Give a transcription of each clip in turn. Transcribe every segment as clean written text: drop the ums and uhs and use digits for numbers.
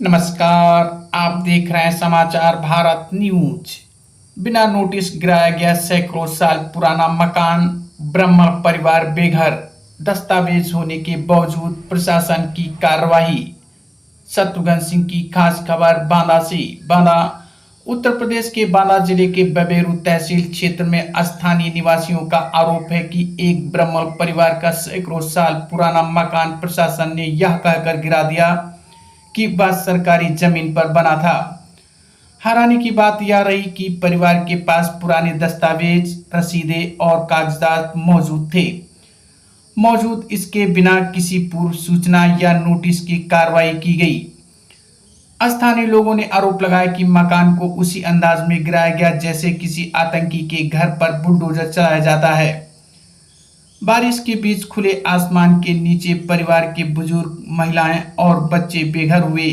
नमस्कार, आप देख रहे हैं समाचार भारत न्यूज। बिना नोटिस गिराया गया सैकड़ों साल पुराना मकान, ब्राह्मण परिवार बेघर, दस्तावेज होने के बावजूद प्रशासन की कार्रवाई। शत्रुघ्न सिंह की खास खबर बांदा से। बांदा उत्तर प्रदेश के बांदा जिले के बबेरू तहसील क्षेत्र में स्थानीय निवासियों का आरोप है कि एक ब्राह्मण परिवार का सैकड़ों साल पुराना मकान प्रशासन ने यह कहकर गिरा दिया कि वह सरकारी जमीन पर बना था। हैरानी की बात यह रही कि परिवार के पास पुराने दस्तावेज, रसीदें और कागजात मौजूद इसके बिना किसी पूर्व सूचना या नोटिस की कार्रवाई की गई। स्थानीय लोगों ने आरोप लगाया कि मकान को उसी अंदाज में गिराया गया जैसे किसी आतंकी के घर पर बुलडोजर चलाया जाता है। बारिश के बीच खुले आसमान के नीचे परिवार के बुजुर्ग, महिलाएं और बच्चे बेघर हुए।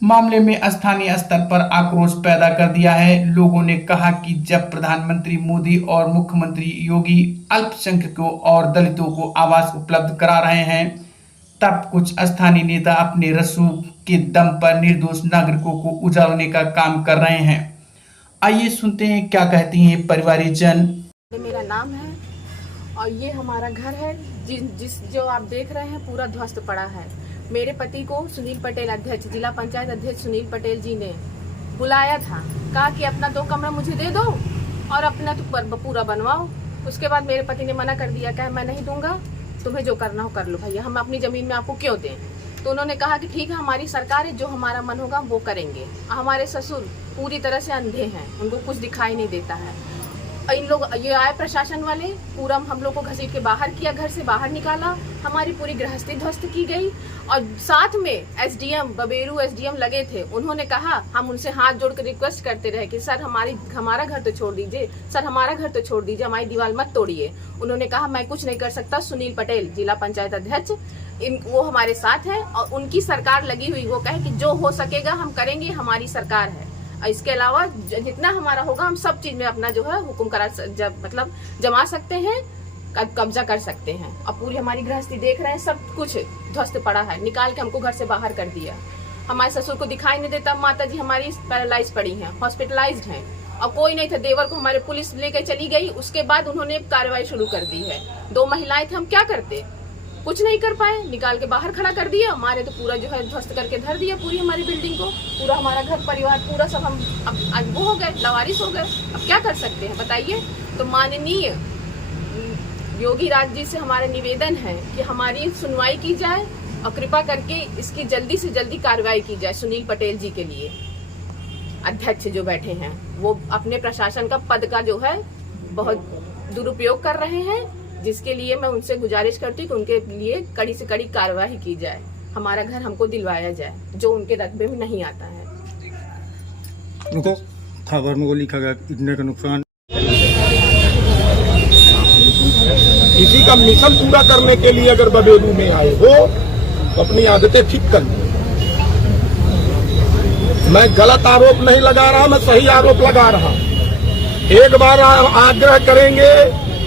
मामले में स्थानीय स्तर पर आक्रोश पैदा कर दिया है। लोगों ने कहा कि जब प्रधानमंत्री मोदी और मुख्यमंत्री योगी अल्पसंख्यकों और दलितों को आवास उपलब्ध करा रहे हैं, तब कुछ स्थानीय नेता अपने रसूख के दम पर निर्दोष नागरिकों को उजाड़ने का काम कर रहे हैं। आइए सुनते हैं क्या कहती हैं परिवारजन। मेरा नाम है और ये हमारा घर है जो आप देख रहे हैं पूरा ध्वस्त पड़ा है। मेरे पति को सुनील पटेल अध्यक्ष, जिला पंचायत अध्यक्ष सुनील पटेल जी ने बुलाया था, कहा कि अपना 2 कमरा मुझे दे दो और अपना तो पूरा बनवाओ। उसके बाद मेरे पति ने मना कर दिया, कहा मैं नहीं दूंगा, तुम्हें जो करना हो कर लो भैया, हम अपनी जमीन में आपको क्यों दें। तो उन्होंने कहा कि ठीक है, हमारी सरकार है, जो हमारा मन होगा वो करेंगे। हमारे ससुर पूरी तरह से अंधे हैं, उनको कुछ दिखाई नहीं देता है। इन लोग ये आए प्रशासन वाले, पूरा हम लोग को घसीट के बाहर किया, घर से बाहर निकाला, हमारी पूरी गृहस्थी ध्वस्त की गई। और साथ में एसडीएम बबेरू एसडीएम लगे थे, उन्होंने कहा, हम उनसे हाथ जोड़ कर रिक्वेस्ट करते रहे कि सर हमारा घर तो छोड़ दीजिए, सर हमारा घर तो छोड़ दीजिए, हमारी दीवार मत तोड़िए। उन्होंने कहा मैं कुछ नहीं कर सकता, सुनील पटेल जिला पंचायत अध्यक्ष वो हमारे साथ है और उनकी सरकार लगी हुई, वो कहे कि जो हो सकेगा हम करेंगे, हमारी सरकार है। इसके अलावा जितना हमारा होगा हम सब चीज में अपना जो है हुक्म करा मतलब जमा सकते हैं, कब्जा कर सकते हैं। अब पूरी हमारी गृहस्थी देख रहे हैं, सब कुछ ध्वस्त पड़ा है, निकाल के हमको घर से बाहर कर दिया। हमारे ससुर को दिखाई नहीं देता, माता जी हमारी पैरालाइज पड़ी हैं, हॉस्पिटलाइज्ड हैं और कोई नहीं था। देवर को हमारे पुलिस लेकर चली गई, उसके बाद उन्होंने कार्रवाई शुरू कर दी है। 2 महिलाएं थे, हम क्या करते, कुछ नहीं कर पाए, निकाल के बाहर खड़ा कर दिया। हमारे तो पूरा जो है ध्वस्त करके धर दिया पूरी हमारी बिल्डिंग को, पूरा हमारा घर परिवार पूरा सब हम अब वो हो गए, लावारिस हो गए। अब क्या कर सकते हैं बताइए। तो माननीय योगी राज जी से हमारा निवेदन है कि हमारी सुनवाई की जाए और कृपा करके इसकी जल्दी से जल्दी कार्रवाई की जाए। सुनील पटेल जी के लिए अध्यक्ष जो बैठे हैं, वो अपने प्रशासन का पद का जो है बहुत दुरुपयोग कर रहे हैं, जिसके लिए मैं उनसे गुजारिश करती हूँ कि उनके लिए कड़ी से कड़ी कार्रवाई की जाए, हमारा घर हमको दिलवाया जाए जो उनके रकबे में नहीं आता है। उनको खबर में वो लिखा गया इतने का नुकसान। किसी का मिशन पूरा करने के लिए अगर बबेरू में आए हो तो अपनी आदतें ठीक कर लो। मैं गलत आरोप नहीं लगा रहा, मैं सही आरोप लगा रहा। एक बार आग्रह करेंगे,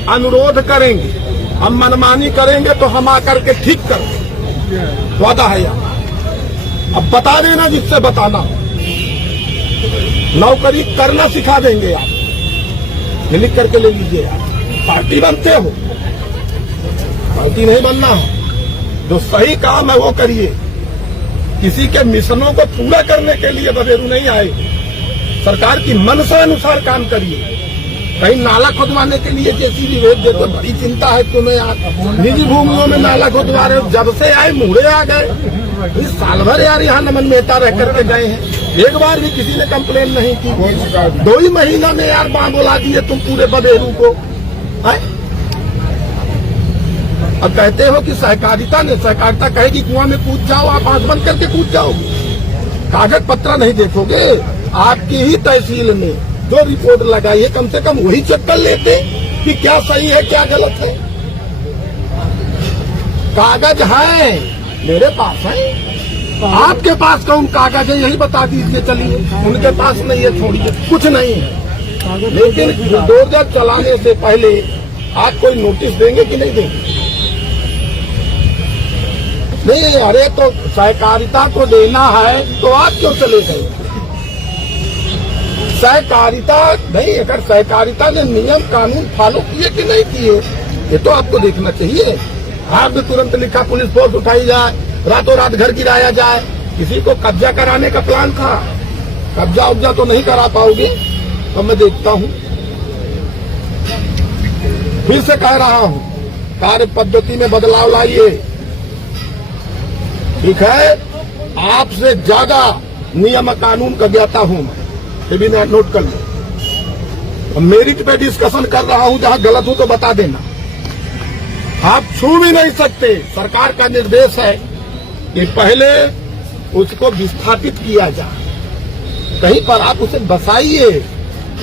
अनुरोध करेंगे, हम मनमानी करेंगे तो हम आकर के ठीक कर वादा है यार। अब बता देना जिससे बताना, नौकरी करना सिखा देंगे आप, लिख करके ले लीजिए। यार पार्टी बनते हो, पार्टी नहीं बनना है। जो सही काम है वो करिए, किसी के मिशनों को पूरा करने के लिए बबेरू नहीं आए, सरकार की मनसा अनुसार काम करिए। कहीं नाला खुदवाने के लिए जेसीबी भेज देते, बड़ी चिंता है तुम्हें यार, निजी भूमियों में नाला खुदवा रहे हो। जब से आए मुड़े आ गए, इस साल भर यार यहाँ नमन मेहता रह करके गए हैं, एक बार भी किसी ने कंप्लेन नहीं की। 2 ही महीना में यार बाँ बोला दिए तुम पूरे बबेरू को। अब कहते हो कि सहकारिता कहेगी कुआं में कूद जाओ, आप आंख बंद करके कूद जाओगे। कागज पत्र नहीं देखोगे, आपकी ही तहसील में जो रिपोर्ट लगाई है कम से कम वही चेक कर लेते कि क्या सही है क्या गलत है। कागज है मेरे पास है, आपके पास कौन कागज है यही बता दीजिए। चलिए उनके पास नहीं है, छोड़िए, कुछ नहीं है। लेकिन बुलडोजर चलाने से पहले आप कोई नोटिस देंगे कि नहीं देंगे? नहीं, अरे तो सहकारिता को देना है तो आप क्यों चले गए? सहकारिता नहीं, अगर सहकारिता ने नियम कानून फॉलो किए कि नहीं किए, ये तो आपको देखना चाहिए। आपने तुरंत लिखा पुलिस फोर्स उठाई जाए, रातों रात घर गिराया जाए। किसी को कब्जा कराने का प्लान था, कब्जा उब्जा तो नहीं करा पाओगे। तो मैं देखता हूं, फिर से कह रहा हूं, कार्य पद्धति में बदलाव लाइए। ठीक है, आपसे ज्यादा नियम कानून का ज्ञाता हूं मैं, ये भी मैं नोट कर लूं। मेरिट पे डिस्कशन कर रहा हूं, जहां गलत हूं तो बता देना। आप छू भी नहीं सकते। सरकार का निर्देश है कि पहले उसको विस्थापित किया जाए, कहीं पर आप उसे बसाइए,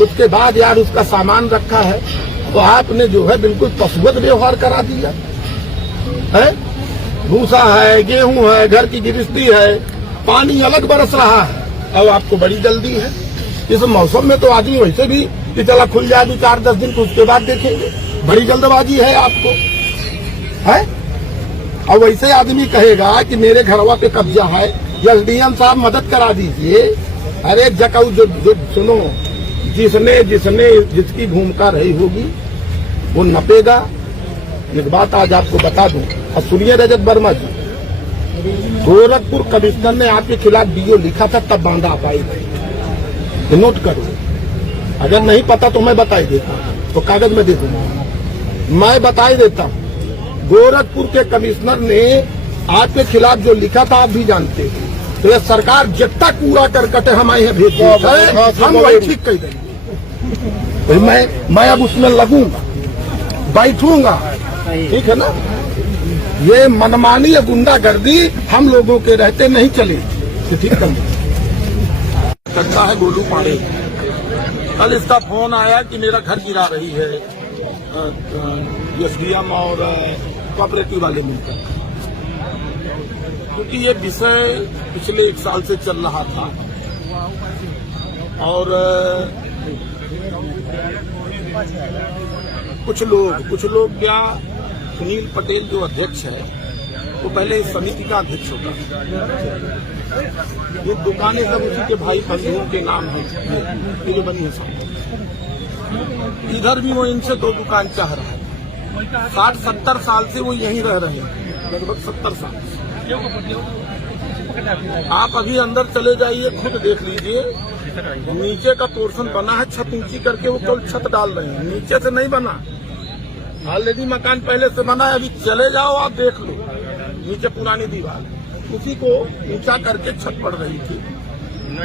उसके बाद यार उसका सामान रखा है तो आपने जो है बिल्कुल पशुवत व्यवहार करा दिया है। भूसा है, गेहूं है, घर की गृहस्थी है, पानी अलग बरस रहा है और आपको बड़ी जल्दी है। इस मौसम में तो आदमी वैसे भी कि चला खुल जाएगी 4-10 दिन, तो उसके बाद देखेंगे। बड़ी जल्दबाजी है आपको, है। और वैसे आदमी कहेगा कि मेरे घरवा पे कब्जा है, एसडीएम साहब मदद करा दीजिए। अरे जकाऊ जो सुनो, जिसकी भूमिका रही होगी वो नपेगा। एक बात आज आपको बता दूं, और सुनिए रजत वर्मा जी, गोरखपुर कमिश्नर ने आपके खिलाफ डीओ लिखा था, तब बांधा आप आई थी। नोट करो, अगर नहीं पता तो मैं बता ही देता हूं, तो कागज में दे दूंगा। मैं बता ही देता हूं, गोरखपुर के कमिश्नर ने आपके खिलाफ जो लिखा था आप भी जानते हैं। तो ये सरकार जितना कूड़ा करकट हम आए हैं भेज दें, हम वही ठीक कर देंगे। तो मैं अब उसमें लगूंगा, बैठूंगा, ठीक है ना। ये मनमानी या गुंडागर्दी हम लोगों के रहते नहीं चले, तो ठीक कर सकता है। गोलू पांडे, कल इसका फोन आया कि मेरा घर गिरा रही है एसडीएम और कोऑपरेटिव वाले मिलकर, क्योंकि ये विषय पिछले 1 साल से चल रहा था। और कुछ लोग क्या, सुनील पटेल जो अध्यक्ष है वो पहले इस समिति का अध्यक्ष होता है। ये दुकानें सब उसी के भाई बंधुओं के नाम है, ये जो बनी है सब। इधर भी वो इनसे 2 दुकान चाह रहा है। 60-70 साल से वो यहीं रह रहे हैं, लगभग 70 साल से। आप अभी अंदर चले जाइए, खुद देख लीजिए। नीचे का पोर्शन बना है, छत ऊंची करके वो केवल छत डाल रहे हैं, नीचे से नहीं बना। ऑलरेडी मकान पहले से बना है, अभी चले जाओ आप देख लो, नीचे पुरानी दीवार, उसी को ऊंचा करके छत पड़ रही थी।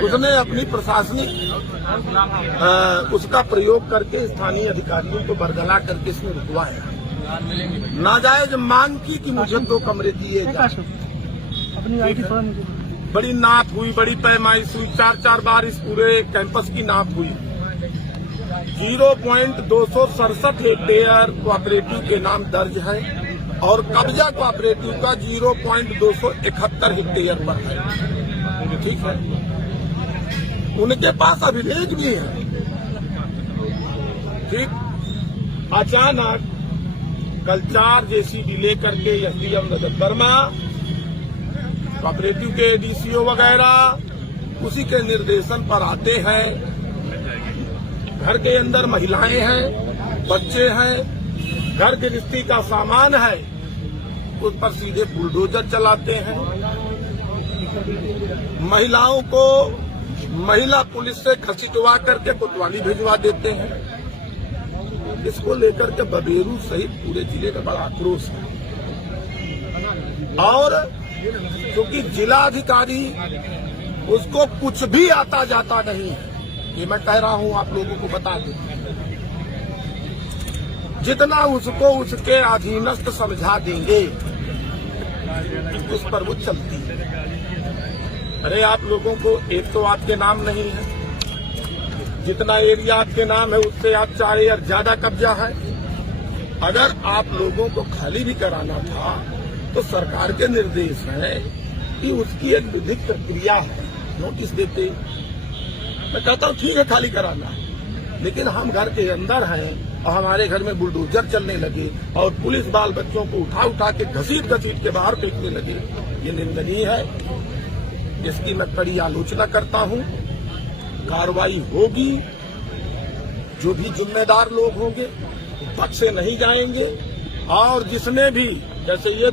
उसने अपनी प्रशासनिक उसका प्रयोग करके स्थानीय अधिकारियों को बरगला करके इसमें रुकवाया। नाजायज मांग की कि मुझे 2 कमरे दिए जाए। बड़ी नाप हुई, बड़ी पैमाइश हुई, 4-4 बार इस पूरे कैंपस की नाप हुई। 0.267 हेक्टेयर कोऑपरेटिव के नाम दर्ज है और कब्जा कोऑपरेटिव का 0.271 हेक्टेयर पर है। ठीक है, उनके पास अभिलेख भी है। ठीक, अचानक कल 4 जेसीबी लेकर के एसडीएम रजत वर्मा, कोऑपरेटिव के डीसीओ वगैरह उसी के निर्देशन पर आते हैं। घर के अंदर महिलाएं हैं, बच्चे हैं, घर गृहस्थी का सामान है, उस पर सीधे बुलडोजर चलाते हैं। महिलाओं को महिला पुलिस से घसीटवा करके कोतवाली भिजवा देते हैं। इसको लेकर के बबेरू सहित पूरे जिले का बड़ा आक्रोश है। और क्योंकि जिलाधिकारी उसको कुछ भी आता जाता नहीं है, ये मैं कह रहा हूं, आप लोगों को बता दूं। जितना उसको उसके अधीनस्थ समझा देंगे उस पर वो चलती है। अरे आप लोगों को एक तो आपके नाम नहीं है, जितना एरिया आपके नाम है उससे आप 4 या ज्यादा कब्जा है। अगर आप लोगों को खाली भी कराना था तो सरकार के निर्देश है कि उसकी एक विधिक प्रक्रिया है, नोटिस देते। मैं कहता हूँ ठीक है खाली कराना है, लेकिन हम घर के अंदर हैं और हमारे घर में बुलडोजर चलने लगे और पुलिस बाल बच्चों को उठा उठा के घसीट के बाहर फेंकने लगे। ये निंदनीय है, इसकी मैं कड़ी आलोचना करता हूं। कार्रवाई होगी, जो भी जिम्मेदार लोग होंगे बख्शे नहीं जाएंगे। और जिसने भी, जैसे ये